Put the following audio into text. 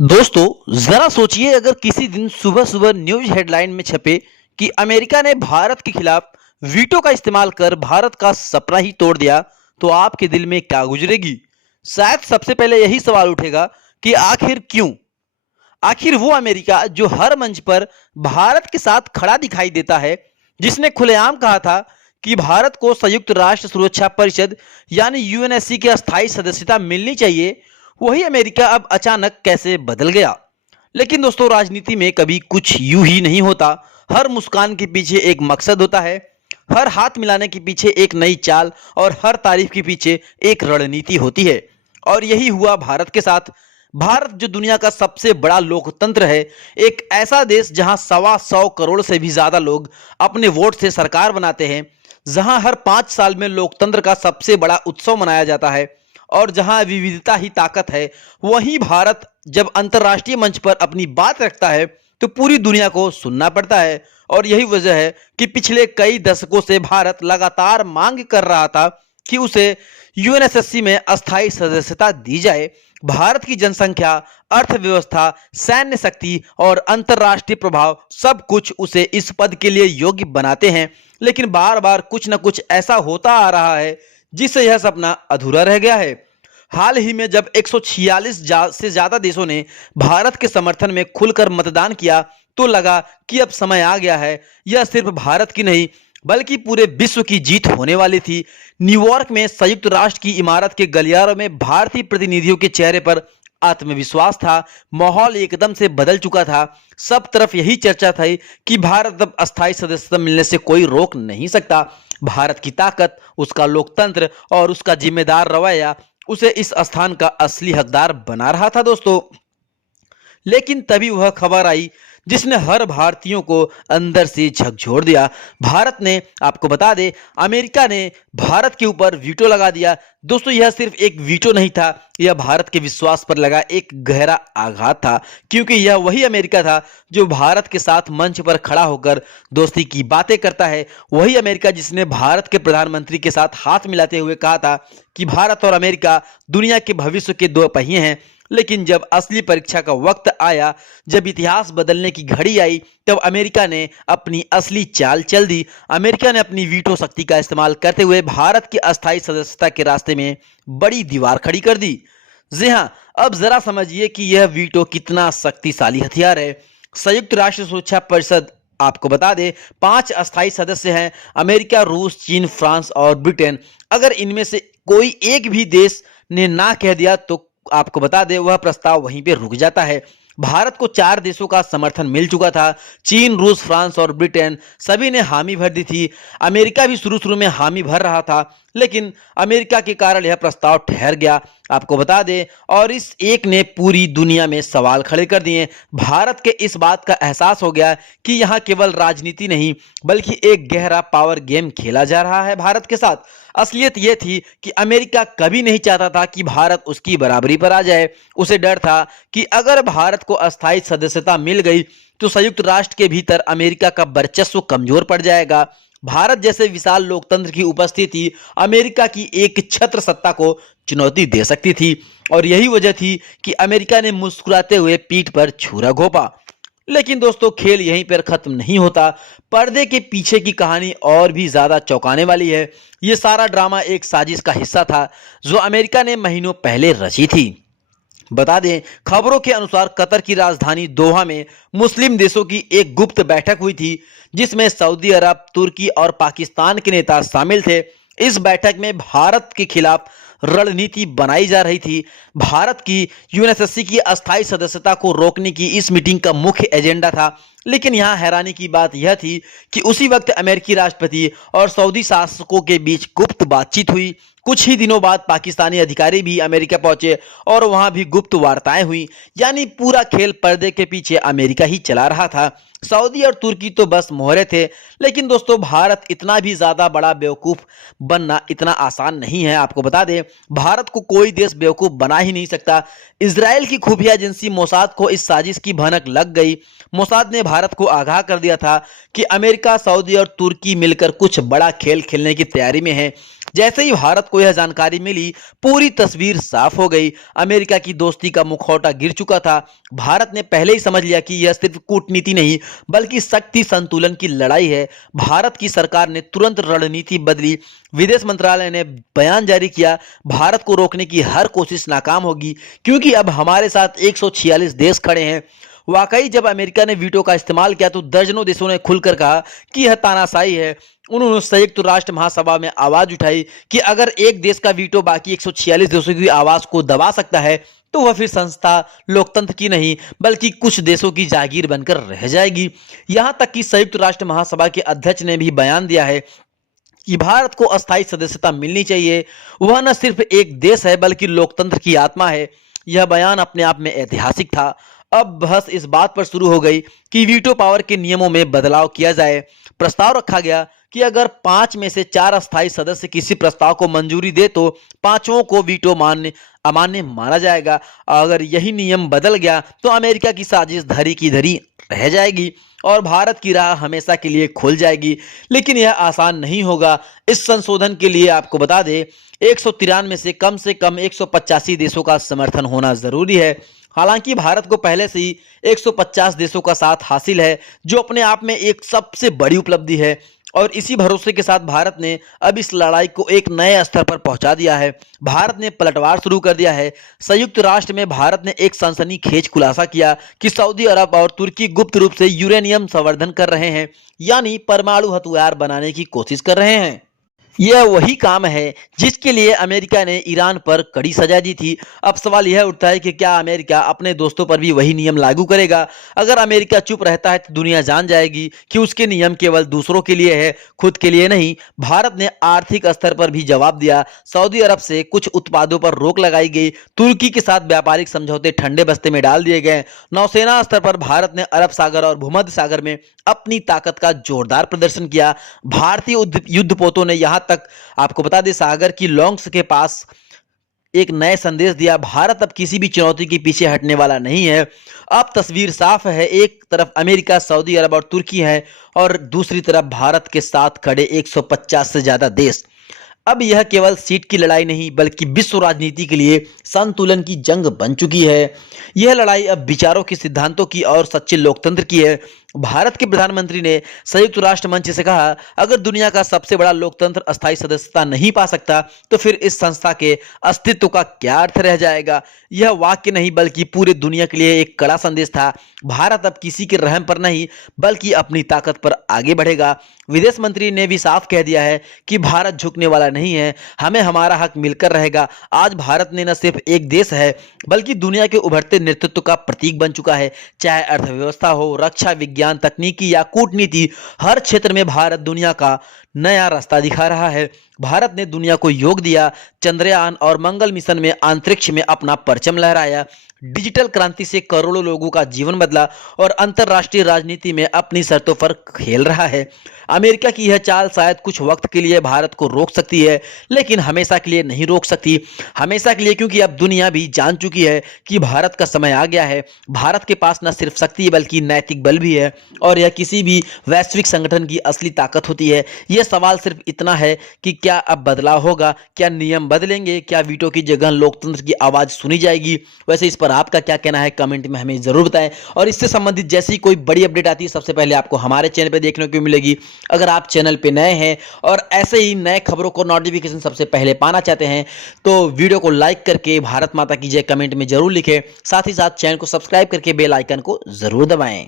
दोस्तों जरा सोचिए अगर किसी दिन सुबह सुबह न्यूज हेडलाइन में छपे कि अमेरिका ने भारत के खिलाफ वीटो का इस्तेमाल कर भारत का सपना ही तोड़ दिया तो आपके दिल में क्या गुजरेगी। शायद सबसे पहले यही सवाल उठेगा कि आखिर क्यों। आखिर वो अमेरिका जो हर मंच पर भारत के साथ खड़ा दिखाई देता है, जिसने खुलेआम कहा था कि भारत को संयुक्त राष्ट्र सुरक्षा परिषद यानी यूएनएससी की अस्थायी सदस्यता मिलनी चाहिए, वही अमेरिका अब अचानक कैसे बदल गया। लेकिन दोस्तों राजनीति में कभी कुछ यूं ही नहीं होता। हर मुस्कान के पीछे एक मकसद होता है, हर हाथ मिलाने के पीछे एक नई चाल और हर तारीफ के पीछे एक रणनीति होती है। और यही हुआ भारत के साथ। भारत जो दुनिया का सबसे बड़ा लोकतंत्र है, एक ऐसा देश जहां 125 करोड़ से भी ज्यादा लोग अपने वोट से सरकार बनाते हैं, जहां हर 5 साल में लोकतंत्र का सबसे बड़ा उत्सव मनाया जाता है और जहां विविधता ही ताकत है, वहीं भारत जब अंतर्राष्ट्रीय मंच पर अपनी बात रखता है तो पूरी दुनिया को सुनना पड़ता है। और यही वजह है कि पिछले कई दशकों से भारत लगातार मांग कर रहा था कि उसे यूएनएसएससी में अस्थायी सदस्यता दी जाए। भारत की जनसंख्या, अर्थव्यवस्था, सैन्य शक्ति और अंतर्राष्ट्रीय प्रभाव सब कुछ उसे इस पद के लिए योग्य बनाते हैं, लेकिन बार बार कुछ न कुछ ऐसा होता आ रहा है जिससे यह सपना अधूरा रह गया है। हाल ही में जब 146 से ज्यादा देशों ने भारत के समर्थन में खुलकर मतदान किया तो लगा कि अब समय आ गया है। यह सिर्फ भारत की नहीं बल्कि पूरे विश्व की जीत होने वाली थी। न्यूयॉर्क में संयुक्त राष्ट्र की इमारत के गलियारों में भारतीय प्रतिनिधियों के चेहरे पर आत्मविश्वास था। माहौल एकदम से बदल चुका था। सब तरफ यही चर्चा थी कि भारत अब अस्थायी सदस्यता मिलने से कोई रोक नहीं सकता। भारत की ताकत, उसका लोकतंत्र और उसका जिम्मेदार रवैया उसे इस स्थान का असली हकदार बना रहा था दोस्तों। लेकिन तभी वह खबर आई जिसने हर भारतीयों को अंदर से झकझोर दिया। भारत ने, आपको बता दे, अमेरिका ने भारत के ऊपर वीटो लगा दिया। दोस्तों यह सिर्फ एक वीटो नहीं था, यह भारत के विश्वास पर लगा एक गहरा आघात था, क्योंकि यह वही अमेरिका था जो भारत के साथ मंच पर खड़ा होकर दोस्ती की बातें करता है। वही अमेरिका जिसने भारत के प्रधानमंत्री के साथ हाथ मिलाते हुए कहा था कि भारत और अमेरिका दुनिया के भविष्य के दो पहिए हैं। लेकिन जब असली परीक्षा का वक्त आया, जब इतिहास बदलने की घड़ी आई, तब अमेरिका ने अपनी असली चाल चल दी। अमेरिका ने अपनी वीटो शक्ति का इस्तेमाल करते हुए भारत की अस्थायी सदस्यता के रास्ते में बड़ी दीवार खड़ी कर दी। जी हां, अब जरा समझिए कि यह वीटो कितना शक्तिशाली हथियार है। संयुक्त राष्ट्र सुरक्षा परिषद, आपको बता दें, 5 अस्थायी सदस्य हैं, अमेरिका, रूस, चीन, फ्रांस और ब्रिटेन। अगर इनमें से कोई एक भी देश ने ना कह दिया तो आपको बता दें वह प्रस्ताव वहीं पे रुक जाता है। भारत को 4 देशों का समर्थन मिल चुका था। चीन, रूस, फ्रांस और ब्रिटेन सभी ने हामी भर दी थी। अमेरिका भी शुरू शुरू में हामी भर रहा था, लेकिन अमेरिका के कारण यह प्रस्ताव ठहर गया, आपको बता दें। और इस एक ने पूरी दुनिया में सवाल खड़े कर दिए। भारत के इस बात का एहसास हो गया कि यहाँ केवल राजनीति नहीं बल्कि एक गहरा पावर गेम खेला जा रहा है भारत के साथ। असलियत यह थी कि अमेरिका कभी नहीं चाहता था कि भारत उसकी बराबरी पर आ जाए। उसे डर था कि अगर भारत को अस्थायी सदस्यता मिल गई तो संयुक्त राष्ट्र के भीतर अमेरिका का वर्चस्व कमजोर पड़ जाएगा। भारत जैसे विशाल लोकतंत्र की उपस्थिति अमेरिका की एक छत्र सत्ता को चुनौती दे सकती थी। और यही वजह थी कि अमेरिका ने मुस्कुराते हुए पीठ पर छुरा घोंपा। लेकिन दोस्तों खेल यहीं पर खत्म नहीं होता। पर्दे के पीछे की कहानी और भी ज्यादा चौंकाने वाली है। यह सारा ड्रामा एक साजिश का हिस्सा था जो अमेरिका ने महीनों पहले रची थी। बता दें, खबरों के अनुसार कतर की राजधानी दोहा में मुस्लिम देशों की एक गुप्त बैठक हुई थी जिसमें सऊदी अरब, तुर्की और पाकिस्तान के नेता शामिल थे। इस बैठक में भारत के खिलाफ रणनीति बनाई जा रही थी। भारत की यूएनएसएससी की अस्थायी सदस्यता को रोकने की इस मीटिंग का मुख्य एजेंडा था। लेकिन यहां हैरानी की बात यह थी कि उसी वक्त अमेरिकी राष्ट्रपति और सऊदी शासकों के बीच गुप्त बातचीत हुई। कुछ ही दिनों बाद पाकिस्तानी अधिकारी भी अमेरिका पहुंचे और वहां भी गुप्त वार्ताएं हुई। यानी पूरा खेल पर्दे के पीछे अमेरिका ही चला रहा था। सऊदी और तुर्की तो बस मोहरे थे। लेकिन दोस्तों भारत इतना भी ज्यादा बड़ा बेवकूफ बनना इतना आसान नहीं है। आपको बता दें, भारत को कोई देश बेवकूफ बना ही नहीं सकता। इजराइल की खुफिया एजेंसी मोसाद को इस साजिश की भनक लग गई। मोसाद ने भारत को आगाह कर दिया था कि अमेरिका, सऊदी और तुर्की मिलकर कुछ बड़ा खेल खेलने की तैयारी में है। जैसे ही भारत को यह जानकारी मिली, पूरी तस्वीर साफ हो गई। अमेरिका की दोस्ती का मुखौटा गिर चुका था। भारत ने पहले ही समझ लिया कि यह सिर्फ कूटनीति नहीं, बल्कि शक्ति संतुलन की लड़ाई है। भारत की सरकार ने तुरंत रणनीति बदली। विदेश मंत्रालय ने बयान जारी किया, भारत को रोकने की हर कोशिश नाकाम होगी, क्योंकि अब हमारे साथ 146 देश खड़े हैं। वाकई जब अमेरिका ने वीटो का इस्तेमाल किया तो दर्जनों देशों ने खुलकर कहा कि यह तानाशाही है। उन्होंने संयुक्त राष्ट्र महासभा में आवाज उठाई कि अगर एक देश का वीटो बाकी 146 देशों की आवाज को दबा सकता है, तो वह फिर संस्था लोकतंत्र की नहीं, बल्कि कुछ देशों की जागीर बनकर रह जाएगी। यहां तक कि संयुक्त राष्ट्र महासभा के अध्यक्ष ने भी बयान दिया है कि भारत को अस्थायी सदस्यता मिलनी चाहिए। वह न सिर्फ एक देश है, बल्कि लोकतंत्र की आत्मा है। यह बयान अपने आप में ऐतिहासिक था। अब बहस इस बात पर शुरू हो गई कि वीटो पावर के नियमों में बदलाव किया जाए। प्रस्ताव रखा गया कि अगर 5 में से 4 अस्थायी सदस्य किसी प्रस्ताव को मंजूरी दे तो पांचों को वीटो अमान्य माना जाएगा। अगर यही नियम बदल गया तो अमेरिका की साजिश धरी की धरी रह जाएगी और भारत की राह हमेशा के लिए खुल जाएगी। लेकिन यह आसान नहीं होगा। इस संशोधन के लिए आपको बता दें, 193 से कम 185 देशों का समर्थन होना जरूरी है। हालांकि भारत को पहले से ही 150 देशों का साथ हासिल है, जो अपने आप में एक सबसे बड़ी उपलब्धि है। और इसी भरोसे के साथ भारत ने अब इस लड़ाई को एक नए स्तर पर पहुंचा दिया है। भारत ने पलटवार शुरू कर दिया है। संयुक्त राष्ट्र में भारत ने एक सनसनीखेज खुलासा किया कि सऊदी अरब और तुर्की गुप्त रूप से यूरेनियम संवर्धन कर रहे हैं, यानी परमाणु हथियार बनाने की कोशिश कर रहे हैं। यह वही काम है जिसके लिए अमेरिका ने ईरान पर कड़ी सजा दी थी। अब सवाल यह उठता है कि क्या अमेरिका अपने दोस्तों पर भी वही नियम लागू करेगा? अगर अमेरिका चुप रहता है तो दुनिया जान जाएगी कि उसके नियम केवल दूसरों के लिए है, खुद के लिए नहीं। भारत ने आर्थिक स्तर पर भी जवाब दिया। सऊदी अरब से कुछ उत्पादों पर रोक लगाई गई। तुर्की के साथ व्यापारिक समझौते ठंडे बस्ते में डाल दिए गए। नौसेना स्तर पर भारत ने अरब सागर और भूमध्य सागर में अपनी ताकत का जोरदार प्रदर्शन किया। भारतीय युद्धपोतों ने यहां तक, आपको बता दें, सागर की लॉन्ग्स के पास एक नए संदेश दिया। भारत अब किसी भी चुनौती के पीछे हटने वाला नहीं है। अब तस्वीर साफ है। एक तरफ अमेरिका, सऊदी अरब और तुर्की है और दूसरी तरफ भारत के साथ खड़े 150 से ज्यादा देश। अब यह केवल सीट की लड़ाई नहीं, बल्कि विश्व राजनीति के लिए संतुलन की जंग बन चुकी है। यह लड़ाई अब विचारों की, सिद्धांतों की और सच्चे लोकतंत्र की है। भारत के प्रधानमंत्री ने संयुक्त राष्ट्र मंच से कहा, अगर दुनिया का सबसे बड़ा लोकतंत्र अस्थायी सदस्यता नहीं पा सकता तो फिर इस संस्था के अस्तित्व का क्या अर्थ रह जाएगा? यह वाक्य नहीं, बल्कि पूरे दुनिया के लिए एक कड़ा संदेश था। भारत अब किसी के रहम पर नहीं, बल्कि अपनी ताकत पर आगे बढ़ेगा। विदेश मंत्री ने भी साफ कह दिया है कि भारत झुकने वाला नहीं है, हमें हमारा हक मिलकर रहेगा। आज भारत ने न सिर्फ एक देश है, बल्कि दुनिया के उभरते नेतृत्व का प्रतीक बन चुका है। चाहे अर्थव्यवस्था हो, रक्षा, विज्ञान, तकनीकी या कूटनीति, हर क्षेत्र में भारत दुनिया का नया रास्ता दिखा रहा है। भारत ने दुनिया को योग दिया, चंद्रयान और मंगल मिशन में अंतरिक्ष में अपना परचम लहराया, डिजिटल क्रांति से करोड़ों लोगों का जीवन बदला और अंतरराष्ट्रीय राजनीति में अपनी शर्तों पर खेल रहा है। अमेरिका की यह चाल शायद कुछ वक्त के लिए भारत को रोक सकती है, लेकिन हमेशा के लिए नहीं रोक सकती। हमेशा के लिए, क्योंकि अब दुनिया भी जान चुकी है कि भारत का समय आ गया है। भारत के पास न सिर्फ शक्ति बल्कि नैतिक बल भी है और यह किसी भी वैश्विक संगठन की असली ताकत होती है। यह सवाल सिर्फ इतना है कि क्या अब बदलाव होगा? क्या नियम बदलेंगे? क्या वीटो की जगह लोकतंत्र की आवाज सुनी जाएगी? वैसे इस पर आपका क्या कहना है, कमेंट में हमें जरूर बताएं। और इससे संबंधित जैसी कोई बड़ी अपडेट आती है सबसे पहले आपको हमारे चैनल पे देखने को मिलेगी। अगर आप चैनल पे नए हैं और ऐसे ही नए खबरों को नोटिफिकेशन सबसे पहले पाना चाहते हैं तो वीडियो को लाइक करके भारत माता की जय कमेंट में जरूर लिखें। साथ ही साथ चैनल को सब्सक्राइब करके बेल आइकन को जरूर दबाएं।